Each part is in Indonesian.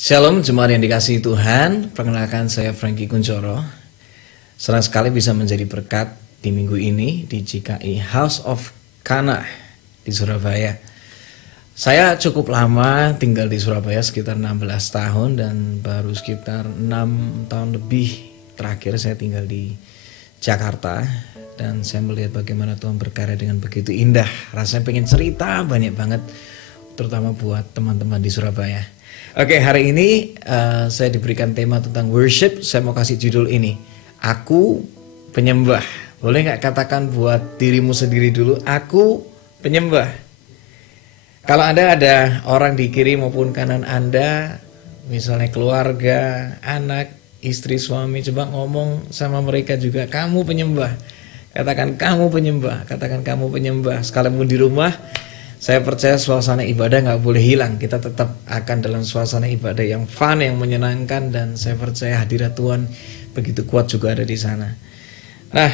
Shalom jemaat yang dikasihi Tuhan. Perkenalkan saya Frankie Kuncoro. Senang sekali bisa menjadi berkat di minggu ini di GKI House of Kana di Surabaya. Saya cukup lama tinggal di Surabaya, sekitar 16 tahun, dan baru sekitar 6 tahun lebih terakhir saya tinggal di Jakarta. Dan saya melihat bagaimana Tuhan berkarya dengan begitu indah. Rasanya pengen cerita banyak banget, terutama buat teman-teman di Surabaya. Oke, hari ini saya diberikan tema tentang worship. Saya mau kasih judul ini, Aku Penyembah. Boleh gak katakan buat dirimu sendiri dulu, Aku Penyembah. Kalau Anda ada orang di kiri maupun kanan Anda, misalnya keluarga, anak, istri, suami, coba ngomong sama mereka juga, kamu penyembah. Katakan kamu penyembah, katakan kamu penyembah. Sekalipun di rumah, saya percaya suasana ibadah gak boleh hilang. Kita tetap akan dalam suasana ibadah yang fun, yang menyenangkan. Dan saya percaya hadirat Tuhan begitu kuat juga ada di sana. Nah,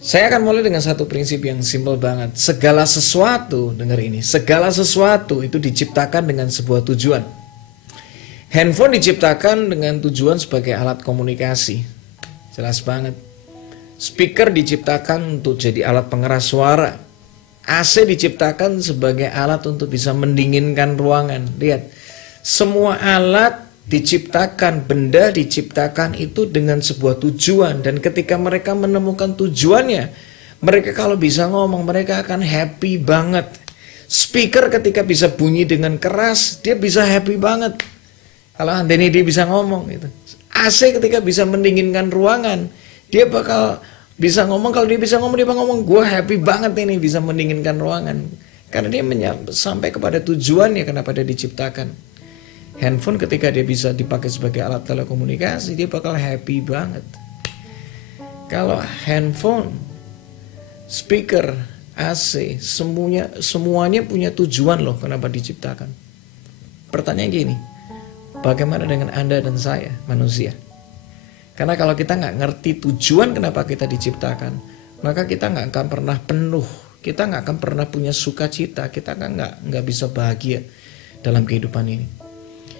saya akan mulai dengan satu prinsip yang simpel banget. Segala sesuatu, dengar ini, segala sesuatu itu diciptakan dengan sebuah tujuan. Handphone diciptakan dengan tujuan sebagai alat komunikasi. Jelas banget. Speaker diciptakan untuk jadi alat pengeras suara. AC diciptakan sebagai alat untuk bisa mendinginkan ruangan. Lihat, semua alat diciptakan, benda diciptakan itu dengan sebuah tujuan. Dan ketika mereka menemukan tujuannya, mereka kalau bisa ngomong, mereka akan happy banget. Speaker ketika bisa bunyi dengan keras, dia bisa happy banget. Kalau andainya dia bisa ngomong gitu. AC ketika bisa mendinginkan ruangan, dia bakal bisa ngomong. Kalau dia bisa ngomong, dia bakal ngomong, gue happy banget ini bisa mendinginkan ruangan. Karena dia sampai kepada tujuannya kenapa dia diciptakan. Handphone ketika dia bisa dipakai sebagai alat telekomunikasi, dia bakal happy banget. Kalau handphone, speaker, AC, semuanya punya tujuan loh kenapa diciptakan. Pertanyaan gini, bagaimana dengan Anda dan saya, manusia? Karena kalau kita nggak ngerti tujuan kenapa kita diciptakan, maka kita nggak akan pernah penuh, kita nggak akan pernah punya sukacita, kita nggak bisa bahagia dalam kehidupan ini.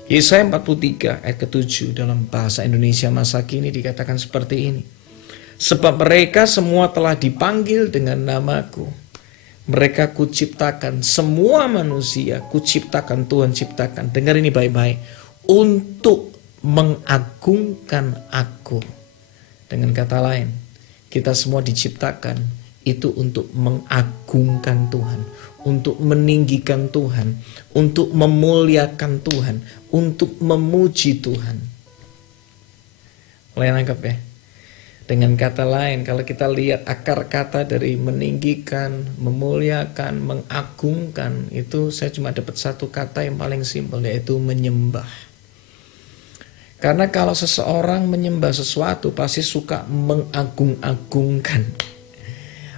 Yesaya 43 ayat ke-7 dalam bahasa Indonesia masa kini dikatakan seperti ini. Sebab mereka semua telah dipanggil dengan namaku. Mereka kuciptakan, semua manusia kuciptakan, Tuhan ciptakan. Dengar ini baik-baik. Untuk mengagungkan aku. Dengan kata lain, kita semua diciptakan itu untuk mengagungkan Tuhan, untuk meninggikan Tuhan, untuk memuliakan Tuhan, untuk memuji Tuhan. Mulai nangkep ya? Dengan kata lain, kalau kita lihat akar kata dari meninggikan, memuliakan, mengagungkan, itu saya cuma dapat satu kata yang paling simpel, yaitu menyembah. Karena kalau seseorang menyembah sesuatu pasti suka mengagung-agungkan.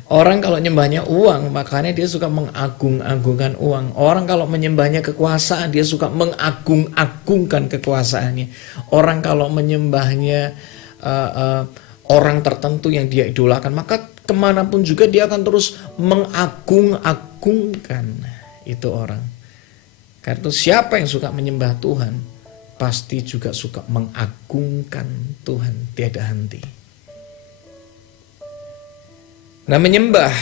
Orang kalau nyembahnya uang, makanya dia suka mengagung-agungkan uang. Orang kalau menyembahnya kekuasaan, dia suka mengagung-agungkan kekuasaannya. Orang kalau menyembahnya orang tertentu yang dia idolakan, maka kemanapun juga dia akan terus mengagung-agungkan itu orang. Karena itu siapa yang suka menyembah Tuhan, pasti juga suka mengagungkan Tuhan tiada henti. Nah, menyembah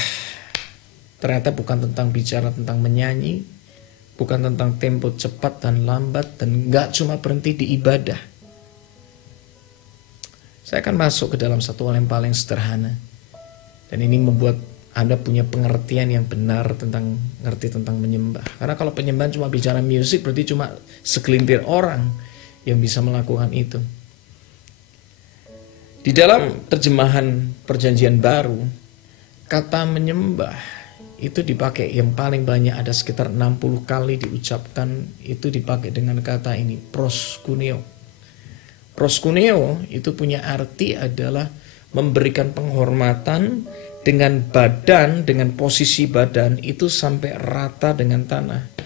ternyata bukan tentang bicara tentang menyanyi, bukan tentang tempo cepat dan lambat, dan gak cuma berhenti di ibadah. Saya akan masuk ke dalam satu hal yang paling sederhana, dan ini membuat Anda punya pengertian yang benar tentang menyembah. Karena kalau penyembahan cuma bicara musik, berarti cuma segelintir orang yang bisa melakukan itu. Di dalam terjemahan Perjanjian Baru, kata menyembah itu dipakai yang paling banyak, ada sekitar 60 kali diucapkan, itu dipakai dengan kata ini, proskuneo. Proskuneo itu punya arti adalah memberikan penghormatan dengan badan, dengan posisi badan itu sampai rata dengan tanah.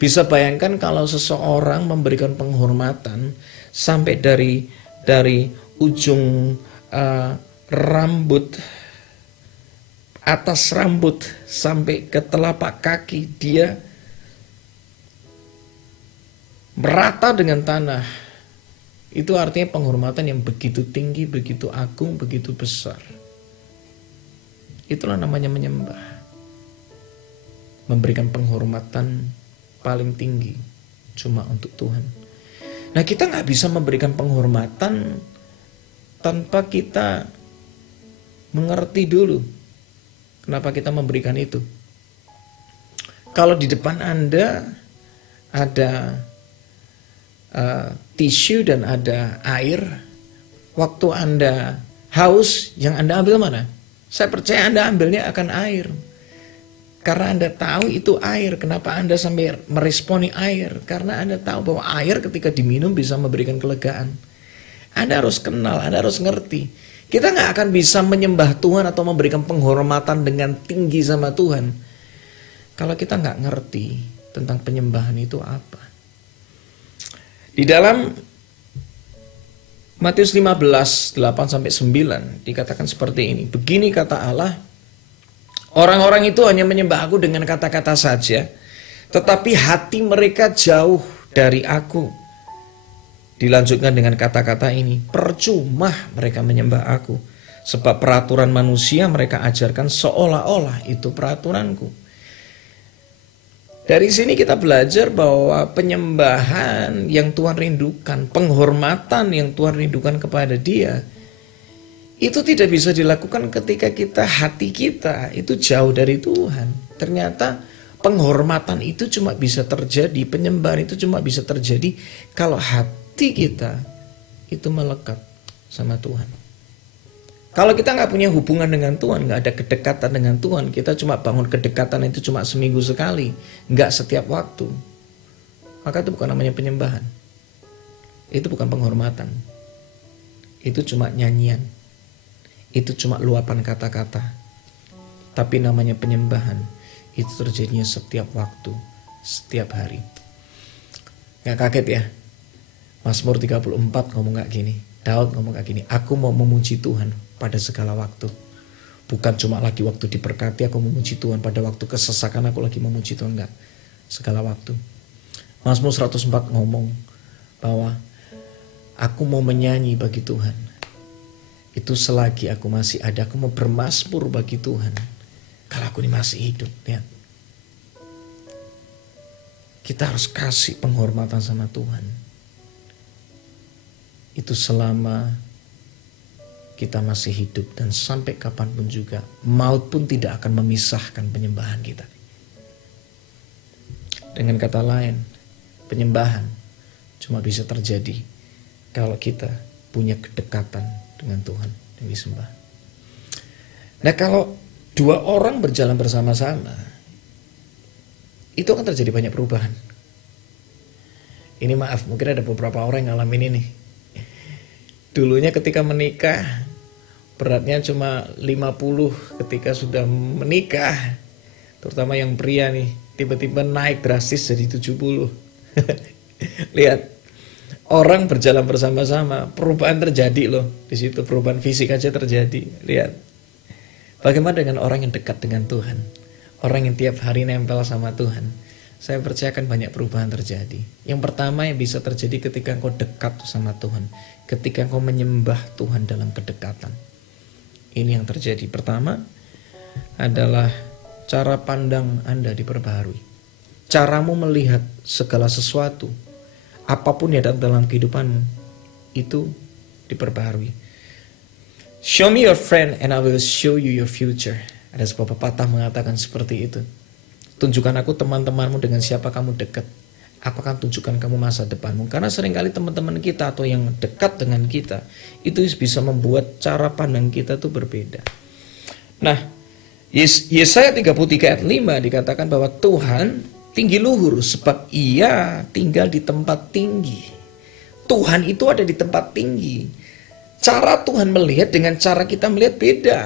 Bisa bayangkan kalau seseorang memberikan penghormatan sampai dari ujung rambut, atas rambut sampai ke telapak kaki, dia merata dengan tanah. Itu artinya penghormatan yang begitu tinggi, begitu agung, begitu besar. Itulah namanya menyembah. Memberikan penghormatan paling tinggi cuma untuk Tuhan. Nah, kita nggak bisa memberikan penghormatan tanpa kita mengerti dulu kenapa kita memberikan itu. Kalau di depan Anda ada tisu dan ada air, waktu Anda haus, yang Anda ambil mana? Saya percaya Anda ambilnya akan air. Karena Anda tahu itu air. Kenapa Anda sampai meresponi air? Karena Anda tahu bahwa air ketika diminum bisa memberikan kelegaan. Anda harus kenal, Anda harus ngerti. Kita nggak akan bisa menyembah Tuhan atau memberikan penghormatan dengan tinggi sama Tuhan kalau kita nggak ngerti tentang penyembahan itu apa. Di dalam Matius 15, 8-9 dikatakan seperti ini. Begini kata Allah, orang-orang itu hanya menyembah aku dengan kata-kata saja, tetapi hati mereka jauh dari aku. Dilanjutkan dengan kata-kata ini, percuma mereka menyembah aku, sebab peraturan manusia mereka ajarkan seolah-olah itu peraturanku. Dari sini kita belajar bahwa penyembahan yang Tuhan rindukan, penghormatan yang Tuhan rindukan kepada Dia, itu tidak bisa dilakukan ketika hati kita itu jauh dari Tuhan. Ternyata penghormatan itu cuma bisa terjadi, penyembahan itu cuma bisa terjadi kalau hati kita itu melekat sama Tuhan. Kalau kita nggak punya hubungan dengan Tuhan, nggak ada kedekatan dengan Tuhan, kita cuma bangun kedekatan itu cuma seminggu sekali, nggak setiap waktu, maka itu bukan namanya penyembahan. Itu bukan penghormatan. Itu cuma nyanyian. Itu cuma luapan kata-kata. Tapi namanya penyembahan, itu terjadinya setiap waktu, setiap hari. Nggak kaget ya? Mazmur 34 ngomong kayak gini. Daud ngomong kayak gini, aku mau memuji Tuhan pada segala waktu. Bukan cuma lagi waktu diberkati aku memuji Tuhan, pada waktu kesesakan aku lagi memuji Tuhan, enggak. Segala waktu. Mazmur 104 ngomong bahwa aku mau menyanyi bagi Tuhan. Itu selagi aku masih ada, aku mau bermazmur bagi Tuhan. Kalau aku ini masih hidup, lihat. Kita harus kasih penghormatan sama Tuhan. Itu selama kita masih hidup dan sampai kapanpun juga. Maut pun tidak akan memisahkan penyembahan kita. Dengan kata lain, penyembahan cuma bisa terjadi kalau kita punya kedekatan dengan Tuhan yang disembah. Nah, kalau dua orang berjalan bersama-sama, itu akan terjadi banyak perubahan. Ini maaf, mungkin ada beberapa orang yang ngalamin ini. Dulunya ketika menikah beratnya cuma 50, ketika sudah menikah, terutama yang pria nih, tiba-tiba naik drastis jadi 70. Lihat, orang berjalan bersama-sama, perubahan terjadi loh. Di situ perubahan fisik aja terjadi. Lihat. Bagaimana dengan orang yang dekat dengan Tuhan? Orang yang tiap hari nempel sama Tuhan. Saya percaya akan banyak perubahan terjadi. Yang pertama yang bisa terjadi ketika engkau dekat sama Tuhan. Ketika engkau menyembah Tuhan dalam kedekatan. Ini yang terjadi. Pertama adalah cara pandang Anda diperbaharui. Caramu melihat segala sesuatu, apapun yang ada dalam kehidupanmu, itu diperbaharui. Show me your friend and I will show you your future. Ada sebuah pepatah mengatakan seperti itu. Tunjukkan aku teman-temanmu dengan siapa kamu dekat. Aku akan tunjukkan kamu masa depanmu. Karena seringkali teman-teman kita atau yang dekat dengan kita, itu bisa membuat cara pandang kita itu berbeda. Nah, Yesaya 33 ayat 5 dikatakan bahwa Tuhan tinggi luhur sebab Ia tinggal di tempat tinggi. Tuhan itu ada di tempat tinggi. Cara Tuhan melihat dengan cara kita melihat beda.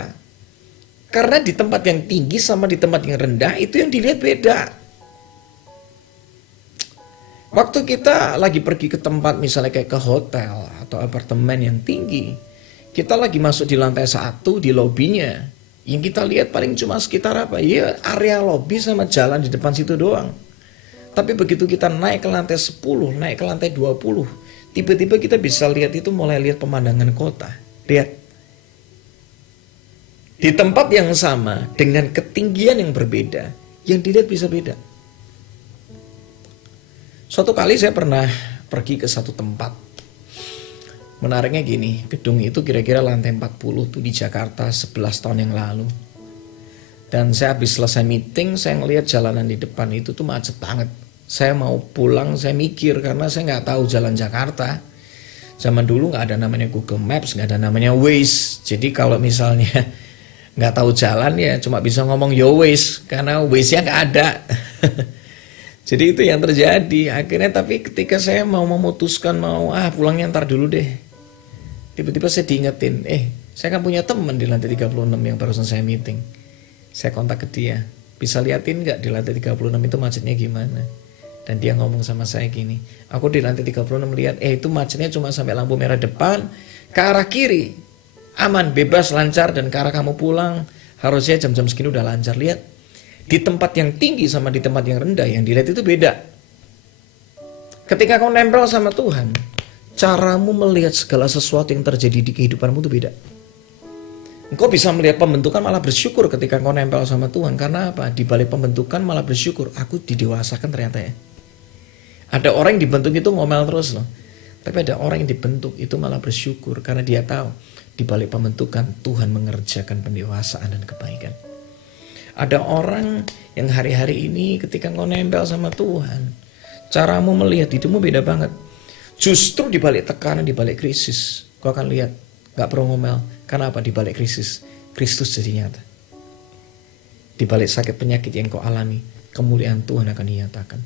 Karena di tempat yang tinggi sama di tempat yang rendah itu yang dilihat beda. Waktu kita lagi pergi ke tempat misalnya kayak ke hotel atau apartemen yang tinggi, kita lagi masuk di lantai 1 di lobinya, yang kita lihat paling cuma sekitar apa? Ya area lobi sama jalan di depan situ doang. Tapi begitu kita naik ke lantai 10, naik ke lantai 20, tiba-tiba kita bisa lihat itu mulai lihat pemandangan kota. Lihat. Di tempat yang sama dengan ketinggian yang berbeda, yang dilihat bisa beda. Suatu kali saya pernah pergi ke satu tempat. Menariknya gini, gedung itu kira-kira lantai 40 tuh di Jakarta 11 tahun yang lalu. Dan saya habis selesai meeting, saya ngelihat jalanan di depan itu tuh macet banget. Saya mau pulang, saya mikir karena saya nggak tahu jalan Jakarta. Zaman dulu nggak ada namanya Google Maps, nggak ada namanya Waze. Jadi kalau misalnya nggak tahu jalan ya cuma bisa ngomong yo Waze, karena Waze-nya nggak ada. Jadi itu yang terjadi. Akhirnya tapi ketika saya mau memutuskan pulangnya ntar dulu deh. Tiba-tiba saya diingetin, saya kan punya teman di lantai 36 yang barusan saya meeting. Saya kontak ke dia, bisa liatin nggak di lantai 36 itu macetnya gimana? Dan dia ngomong sama saya gini, aku di lantai 36 lihat, itu macetnya cuma sampai lampu merah depan, ke arah kiri, aman, bebas, lancar, dan ke arah kamu pulang, harusnya jam-jam segini udah lancar. Lihat, di tempat yang tinggi sama di tempat yang rendah, yang dilihat itu beda. Ketika kau nempel sama Tuhan, caramu melihat segala sesuatu yang terjadi di kehidupanmu itu beda. Engkau bisa melihat pembentukan malah bersyukur ketika engkau nempel sama Tuhan. Karena apa? Di balik pembentukan malah bersyukur. Aku didewasakan ternyata ya. Ada orang yang dibentuk itu ngomel terus loh. Tapi ada orang yang dibentuk itu malah bersyukur. Karena dia tahu di balik pembentukan Tuhan mengerjakan pendewasaan dan kebaikan. Ada orang yang hari-hari ini ketika engkau nempel sama Tuhan, caramu melihat hidupmu beda banget. Justru di balik tekanan, di balik krisis, kau akan lihat, gak perlu ngomel. Karena apa? Di balik krisis, Kristus jadi nyata. Di balik sakit penyakit yang kau alami, kemuliaan Tuhan akan dinyatakan.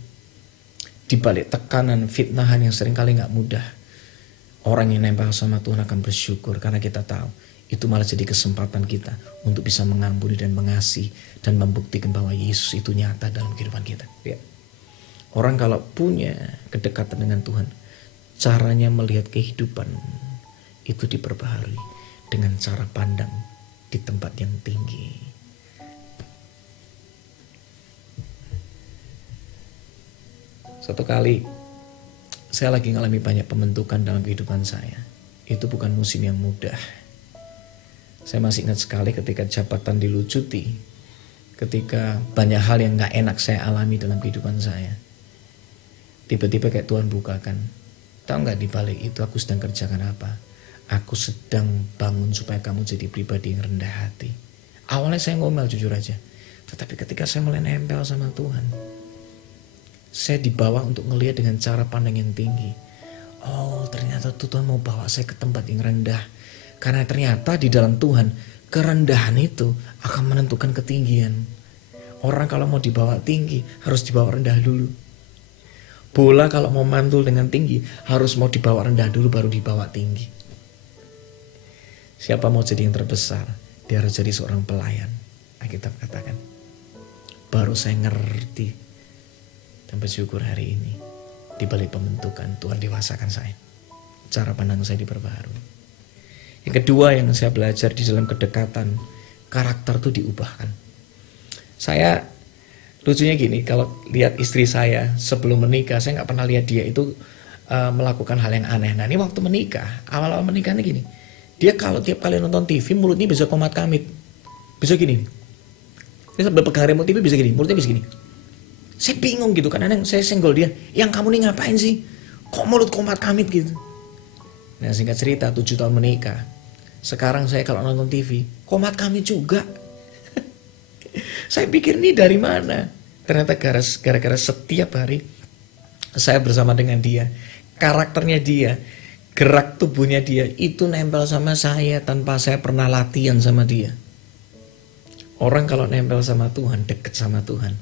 Di balik tekanan, fitnahan yang seringkali gak mudah, orang yang nempel sama Tuhan akan bersyukur. Karena kita tahu, itu malah jadi kesempatan kita untuk bisa mengampuni dan mengasihi dan membuktikan bahwa Yesus itu nyata dalam kehidupan kita. Ya. Orang kalau punya kedekatan dengan Tuhan, caranya melihat kehidupan itu diperbaharui dengan cara pandang di tempat yang tinggi. Suatu kali saya lagi ngalami banyak pembentukan dalam kehidupan saya. Itu bukan musim yang mudah. Saya masih ingat sekali ketika jabatan dilucuti, ketika banyak hal yang gak enak saya alami dalam kehidupan saya. Tiba-tiba kayak Tuhan bukakan, tahu gak di balik itu aku sedang kerjakan apa? Aku sedang bangun supaya kamu jadi pribadi yang rendah hati. Awalnya saya ngomel jujur aja. Tetapi ketika saya mulai nempel sama Tuhan, saya dibawa untuk ngelihat dengan cara pandang yang tinggi. Oh, ternyata Tuhan mau bawa saya ke tempat yang rendah. Karena ternyata di dalam Tuhan, kerendahan itu akan menentukan ketinggian. Orang kalau mau dibawa tinggi, harus dibawa rendah dulu. Bola kalau mau mantul dengan tinggi, harus mau dibawa rendah dulu baru dibawa tinggi. Siapa mau jadi yang terbesar, dia harus jadi seorang pelayan. Alkitab katakan, baru saya ngerti dan bersyukur hari ini. Di balik pembentukan, Tuhan dewasakan saya. Cara pandang saya diperbaharui. Yang kedua yang saya belajar di dalam kedekatan, karakter itu diubahkan. Saya lucunya gini, kalau lihat istri saya sebelum menikah, saya nggak pernah lihat dia itu melakukan hal yang aneh. Nah ini waktu menikah, awal-awal menikahnya gini. Dia kalau tiap kali nonton TV, mulutnya bisa komat kamit. Bisa gini. Dia sambil pegang remote TV bisa gini, mulutnya bisa gini. Saya bingung gitu, kadang saya senggol dia. Yang kamu nih ngapain sih? Kok mulut komat kamit gitu? Nah singkat cerita, 7 tahun menikah. Sekarang saya kalau nonton TV, komat kamit juga. Saya pikir ini dari mana? Ternyata gara-gara setiap hari saya bersama dengan dia. Karakternya dia, gerak tubuhnya dia itu nempel sama saya tanpa saya pernah latihan sama dia. Orang kalau nempel sama Tuhan, deket sama Tuhan,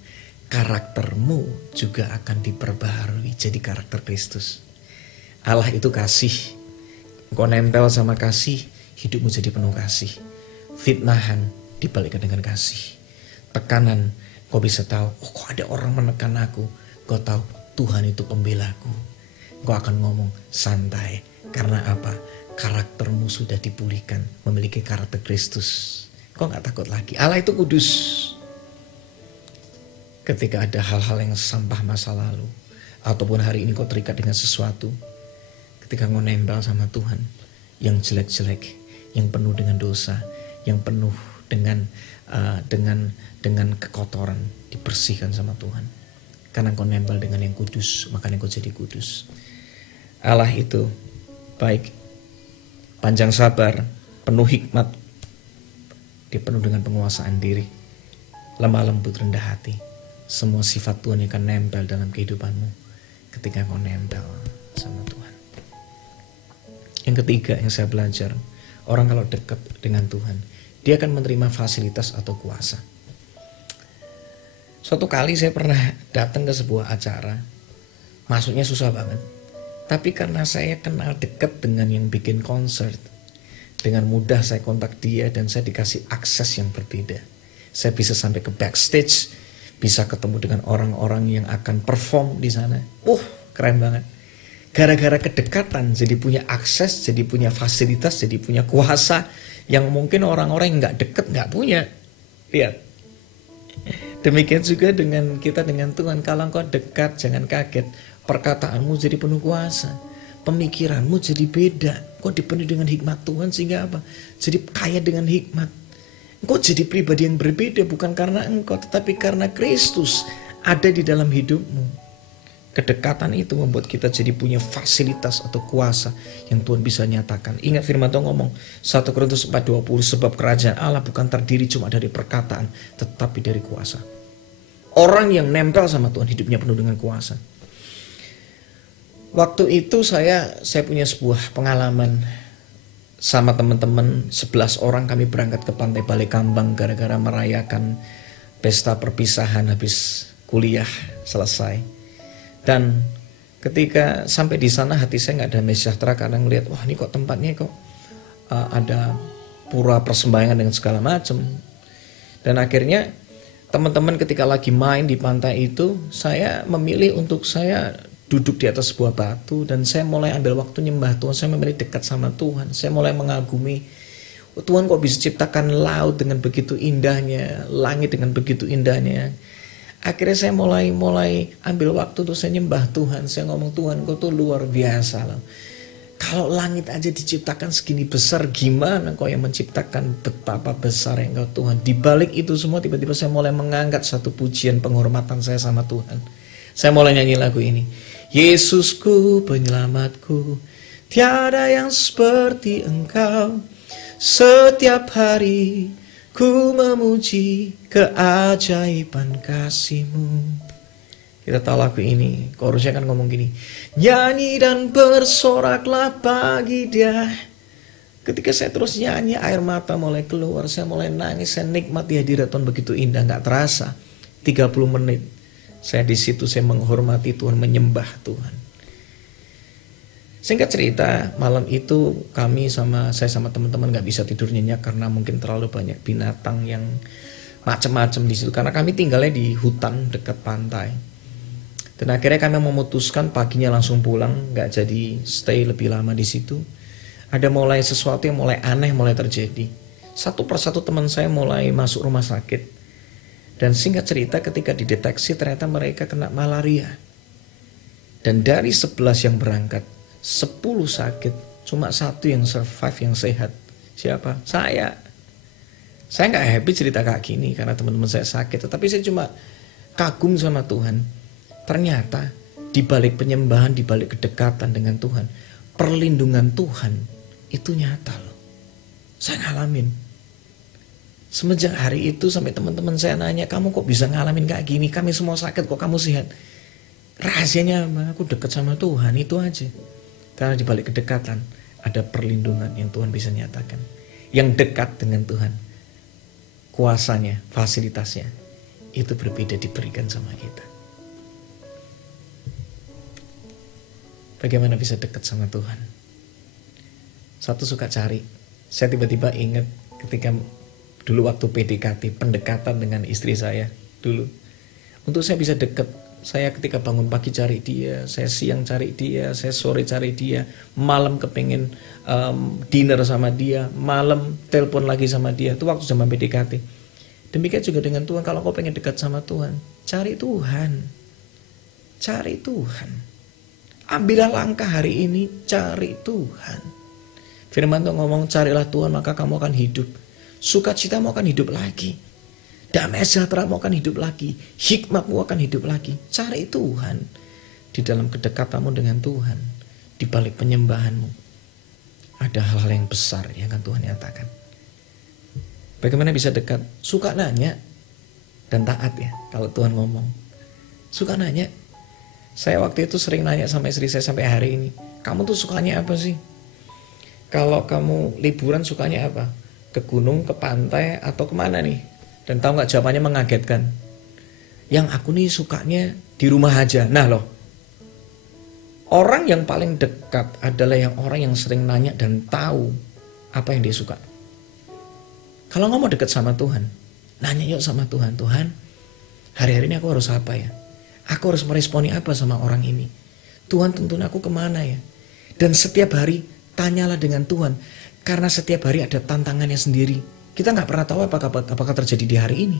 karaktermu juga akan diperbaharui jadi karakter Kristus. Allah itu kasih. Engkau nempel sama kasih, hidupmu jadi penuh kasih. Fitnahan dibalikkan dengan kasih. Tekanan, kau bisa tahu, oh kok ada orang menekan aku. Kau tahu Tuhan itu pembelaku. Kau akan ngomong santai. Karena apa? Karaktermu sudah dipulihkan, memiliki karakter Kristus. Kau gak takut lagi. Allah itu kudus. ketika ada hal-hal yang sampah masa lalu, ataupun hari ini kau terikat dengan sesuatu, ketika kau nempel sama Tuhan, yang jelek-jelek, yang penuh dengan dosa, yang penuh dengan kekotoran, dibersihkan sama Tuhan. Karena kau nempel dengan yang kudus, makanya kau jadi kudus. Allah itu baik, panjang sabar, penuh hikmat. Dia penuh dengan penguasaan diri, lemah lembut, rendah hati. Semua sifat Tuhan yang akan nempel dalam kehidupanmu ketika kau nempel sama Tuhan. Yang ketiga yang saya belajar, orang kalau dekat dengan Tuhan, dia akan menerima fasilitas atau kuasa. Suatu kali saya pernah datang ke sebuah acara, masuknya susah banget. Tapi karena saya kenal dekat dengan yang bikin konser, dengan mudah saya kontak dia dan saya dikasih akses yang berbeda. Saya bisa sampai ke backstage, bisa ketemu dengan orang-orang yang akan perform di sana. Keren banget. Gara-gara kedekatan jadi punya akses, jadi punya fasilitas, jadi punya kuasa yang mungkin orang-orang yang gak deket gak punya. Lihat. Demikian juga dengan kita dengan Tuhan. Kalau engkau dekat, jangan kaget. Perkataanmu jadi penuh kuasa. Pemikiranmu jadi beda. Kau dipenuhi dengan hikmat Tuhan sehingga apa? Jadi kaya dengan hikmat. Engkau jadi pribadi yang berbeda bukan karena engkau, tetapi karena Kristus ada di dalam hidupmu. Kedekatan itu membuat kita jadi punya fasilitas atau kuasa yang Tuhan bisa nyatakan. Ingat firman Tuhan ngomong 1 Korintus 4:20, sebab kerajaan Allah bukan terdiri cuma dari perkataan, tetapi dari kuasa. Orang yang nempel sama Tuhan hidupnya penuh dengan kuasa. Waktu itu saya punya sebuah pengalaman sama teman-teman 11 orang, kami berangkat ke Pantai Balai Kambang gara-gara merayakan pesta perpisahan habis kuliah selesai. Dan ketika sampai di sana hati saya nggak damai sejahtera karena ngelihat, wah ini kok tempatnya kok ada pura persembayangan dengan segala macam. Dan akhirnya teman-teman ketika lagi main di pantai itu, saya memilih untuk saya duduk di atas sebuah batu dan saya mulai ambil waktu nyembah Tuhan. Saya memilih dekat sama Tuhan. Saya mulai mengagumi, Tuhan kok bisa ciptakan laut dengan begitu indahnya, langit dengan begitu indahnya. Akhirnya saya mulai ambil waktu untuk saya nyembah Tuhan. Saya ngomong, Tuhan kau tuh luar biasa loh. Kalau langit aja diciptakan segini besar, gimana kau yang menciptakan betapa besar engkau Tuhan. Di balik itu semua tiba-tiba saya mulai mengangkat satu pujian penghormatan saya sama Tuhan. Saya mulai nyanyi lagu ini. Yesusku penyelamatku, tiada yang seperti engkau. Setiap hari ku memuji keajaiban kasih-Mu. Kita tahu lagu ini, chorusnya kan ngomong gini. Nyanyi dan bersoraklah bagi Dia. Ketika saya terus nyanyi, air mata mulai keluar. Saya mulai nangis, saya nikmati hadirat Tuhan begitu indah. Gak terasa, 30 menit. Saya di situ saya menghormati Tuhan, menyembah Tuhan. Singkat cerita, malam itu saya sama teman-teman nggak bisa tidur nyenyak karena mungkin terlalu banyak binatang yang macam-macam di situ. Karena kami tinggalnya di hutan dekat pantai. Dan akhirnya kami memutuskan paginya langsung pulang, nggak jadi stay lebih lama di situ. Ada mulai sesuatu yang mulai aneh mulai terjadi. Satu persatu teman saya mulai masuk rumah sakit. Dan singkat cerita ketika dideteksi ternyata mereka kena malaria. Dan dari 11 yang berangkat, 10 sakit, cuma 1 yang survive, yang sehat. Siapa? Saya. Saya gak happy cerita kayak gini karena teman-teman saya sakit. Tetapi saya cuma kagum sama Tuhan. Ternyata di balik penyembahan, di balik kedekatan dengan Tuhan, perlindungan Tuhan itu nyata loh. Saya ngalamin. Semenjak hari itu sampai teman-teman saya nanya, kamu kok bisa ngalamin kayak gini? Kami semua sakit kok kamu sehat. Rahasianya apa? Aku dekat sama Tuhan, itu aja. Karena di balik kedekatan ada perlindungan yang Tuhan bisa nyatakan. Yang dekat dengan Tuhan, kuasanya, fasilitasnya, itu berbeda diberikan sama kita. Bagaimana bisa dekat sama Tuhan? Satu suka cari. Saya tiba-tiba ingat ketika dulu waktu PDKT, pendekatan dengan istri saya dulu. Untuk saya bisa dekat, saya ketika bangun pagi cari dia, saya siang cari dia, saya sore cari dia, malam kepengen dinner sama dia, malam telepon lagi sama dia. Itu waktu zaman PDKT. Demikian juga dengan Tuhan, kalau kau pengen dekat sama Tuhan, Cari Tuhan. Cari Tuhan. Ambillah langkah hari ini, cari Tuhan. Firman Tuhan ngomong, carilah Tuhan maka kamu akan hidup. Sukacitamu akan hidup lagi. Damai sejahteramu akan hidup lagi. Hikmatmu akan hidup lagi. Cari Tuhan. Di dalam kedekatanmu dengan Tuhan. Di balik penyembahanmu. Ada hal-hal yang besar yang akan Tuhan nyatakan. Bagaimana bisa dekat? Suka nanya. Dan taat ya kalau Tuhan ngomong. Suka nanya. Saya waktu itu sering nanya sama istri saya sampai hari ini. Kamu tuh sukanya apa sih? Kalau kamu liburan sukanya apa? Ke gunung, ke pantai, atau kemana nih? Dan tahu gak jawabannya mengagetkan? Yang aku nih sukanya di rumah aja. Nah loh. Orang yang paling dekat adalah orang yang sering nanya dan tahu apa yang dia suka. Kalau ngomong dekat sama Tuhan, nanya yuk sama Tuhan. Tuhan, hari-hari ini aku harus apa ya? Aku harus meresponi apa sama orang ini? Tuhan tuntun aku kemana ya? Dan setiap hari tanyalah dengan Tuhan. Karena setiap hari ada tantangannya sendiri. Kita gak pernah tahu apakah terjadi di hari ini.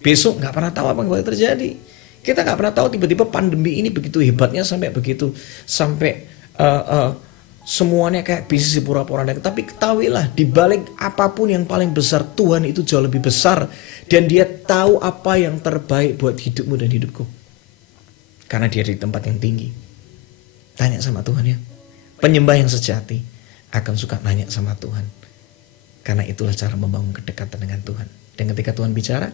Besok gak pernah tahu apa yang bakal terjadi. Kita gak pernah tahu tiba-tiba pandemi ini begitu hebatnya sampai begitu. Sampai semuanya kayak bisnis pura-pura. Tapi ketahuilah di balik apapun yang paling besar, Tuhan itu jauh lebih besar. Dan dia tahu apa yang terbaik buat hidupmu dan hidupku. Karena dia di tempat yang tinggi. Tanya sama Tuhan ya. Penyembah yang sejati akan suka nanya sama Tuhan. Karena itulah cara membangun kedekatan dengan Tuhan. Dan ketika Tuhan bicara,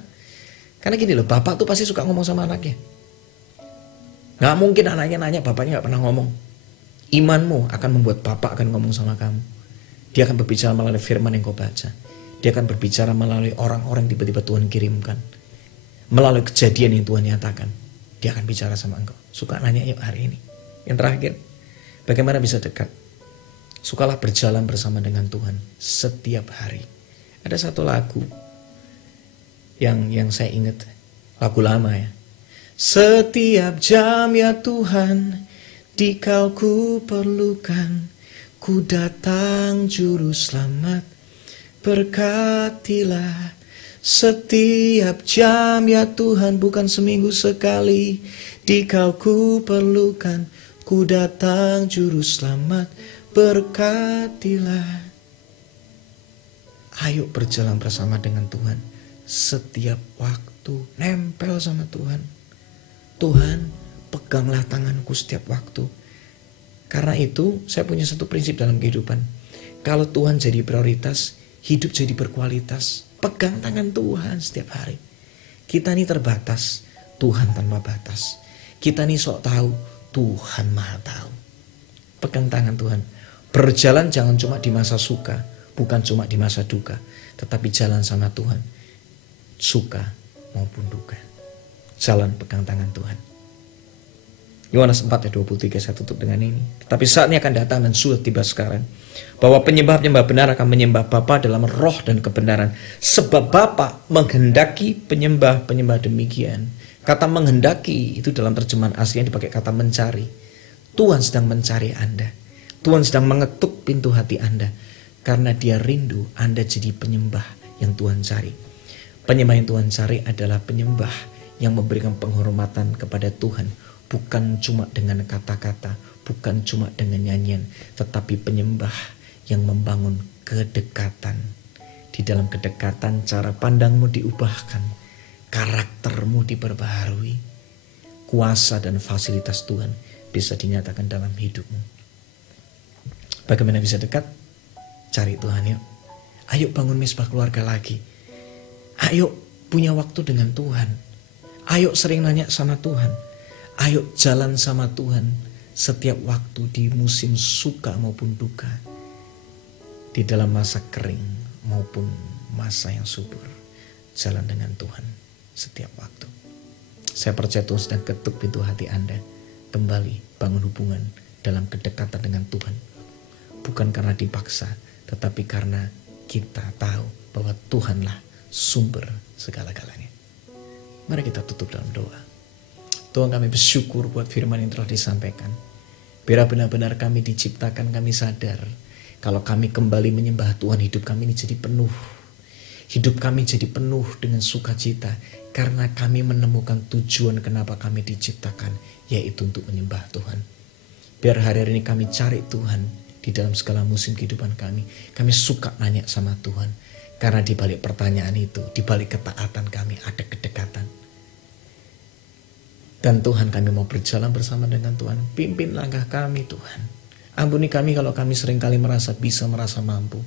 karena gini loh, bapak tuh pasti suka ngomong sama anaknya. Gak mungkin anaknya nanya, bapaknya gak pernah ngomong. Imanmu akan membuat bapak akan ngomong sama kamu. Dia akan berbicara melalui firman yang kau baca. Dia akan berbicara melalui orang-orang yang tiba-tiba Tuhan kirimkan. Melalui kejadian yang Tuhan nyatakan. Dia akan bicara sama engkau. Suka nanya yuk hari ini. Yang terakhir, bagaimana bisa dekat? Sukalah berjalan bersama dengan Tuhan setiap hari. Ada satu lagu yang saya ingat, lagu lama ya. Setiap jam ya Tuhan, Dikau ku perlukan, ku datang juru selamat, berkatilah. Setiap jam ya Tuhan, bukan seminggu sekali, Dikau ku perlukan, ku datang juru selamat, berkatilah. Ayo berjalan bersama dengan Tuhan setiap waktu, nempel sama Tuhan. Tuhan, peganglah tanganku setiap waktu. Karena itu saya punya satu prinsip dalam kehidupan. Kalau Tuhan jadi prioritas, hidup jadi berkualitas. Pegang tangan Tuhan setiap hari. Kita ini terbatas, Tuhan tanpa batas. Kita ini sok tahu, Tuhan maha tahu. Pegang tangan Tuhan. Berjalan jangan cuma di masa suka, bukan cuma di masa duka, tetapi jalan sama Tuhan, suka maupun duka. Jalan pegang tangan Tuhan. Yohanes 4 ayat 23 saya tutup dengan ini. Tetapi saatnya akan datang dan sudah tiba sekarang, bahwa penyembah-penyembah benar akan menyembah Bapa dalam roh dan kebenaran. Sebab Bapa menghendaki penyembah-penyembah demikian. Kata menghendaki itu dalam terjemahan aslinya dipakai kata mencari. Tuhan sedang mencari Anda. Tuhan sedang mengetuk pintu hati Anda. Karena dia rindu Anda jadi penyembah yang Tuhan cari. Penyembah yang Tuhan cari adalah penyembah yang memberikan penghormatan kepada Tuhan. Bukan cuma dengan kata-kata, bukan cuma dengan nyanyian, tetapi penyembah yang membangun kedekatan. Di dalam kedekatan cara pandangmu diubahkan, karaktermu diperbaharui, kuasa dan fasilitas Tuhan bisa dinyatakan dalam hidupmu. Bagaimana bisa dekat? Cari Tuhan yuk. Ayo bangun misbah keluarga lagi. Ayo punya waktu dengan Tuhan. Ayo sering nanya sama Tuhan. Ayo jalan sama Tuhan setiap waktu di musim suka maupun duka. Di dalam masa kering maupun masa yang subur. Jalan dengan Tuhan setiap waktu. Saya percaya Tuhan sedang ketuk pintu hati Anda. Kembali bangun hubungan dalam kedekatan dengan Tuhan. Bukan karena dipaksa, tetapi karena kita tahu bahwa Tuhanlah sumber segala-galanya. Mari kita tutup dalam doa. Tuhan, kami bersyukur buat firman yang telah disampaikan. Biar benar-benar kami diciptakan, kami sadar kalau kami kembali menyembah Tuhan, hidup kami ini jadi penuh. Hidup kami jadi penuh dengan sukacita karena kami menemukan tujuan kenapa kami diciptakan, yaitu untuk menyembah Tuhan. Biar hari-hari ini kami cari Tuhan di dalam segala musim kehidupan kami. Kami suka nanya sama Tuhan. Karena di balik pertanyaan itu, di balik ketaatan kami ada kedekatan. Dan Tuhan, kami mau berjalan bersama dengan Tuhan. Pimpin langkah kami Tuhan. Ampuni kami kalau kami seringkali merasa bisa, merasa mampu.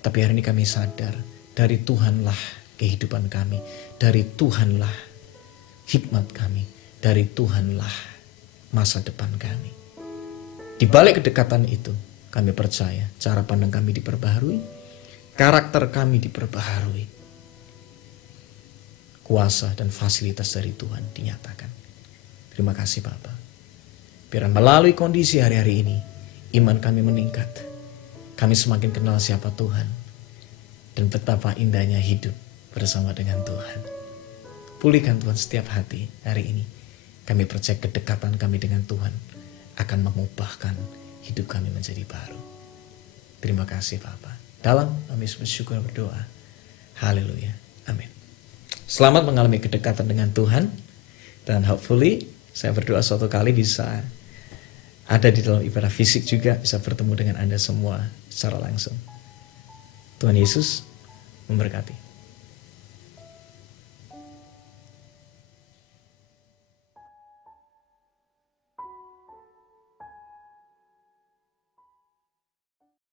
Tapi hari ini kami sadar, dari Tuhanlah kehidupan kami. Dari Tuhanlah hikmat kami. Dari Tuhanlah masa depan kami. Di balik kedekatan itu, kami percaya cara pandang kami diperbaharui. Karakter kami diperbaharui. Kuasa dan fasilitas dari Tuhan dinyatakan. Terima kasih Bapa. Biar melalui kondisi hari-hari ini, iman kami meningkat. Kami semakin kenal siapa Tuhan. Dan betapa indahnya hidup bersama dengan Tuhan. Pulihkan Tuhan setiap hati hari ini. Kami percaya kedekatan kami dengan Tuhan akan mengubahkan hidup kami menjadi baru. Terima kasih Bapa. Dalam kami bersyukur berdoa. Haleluya. Amin. Selamat mengalami kedekatan dengan Tuhan. Dan hopefully saya berdoa suatu kali bisa ada di dalam ibadah fisik juga. Bisa bertemu dengan Anda semua secara langsung. Tuhan Yesus memberkati.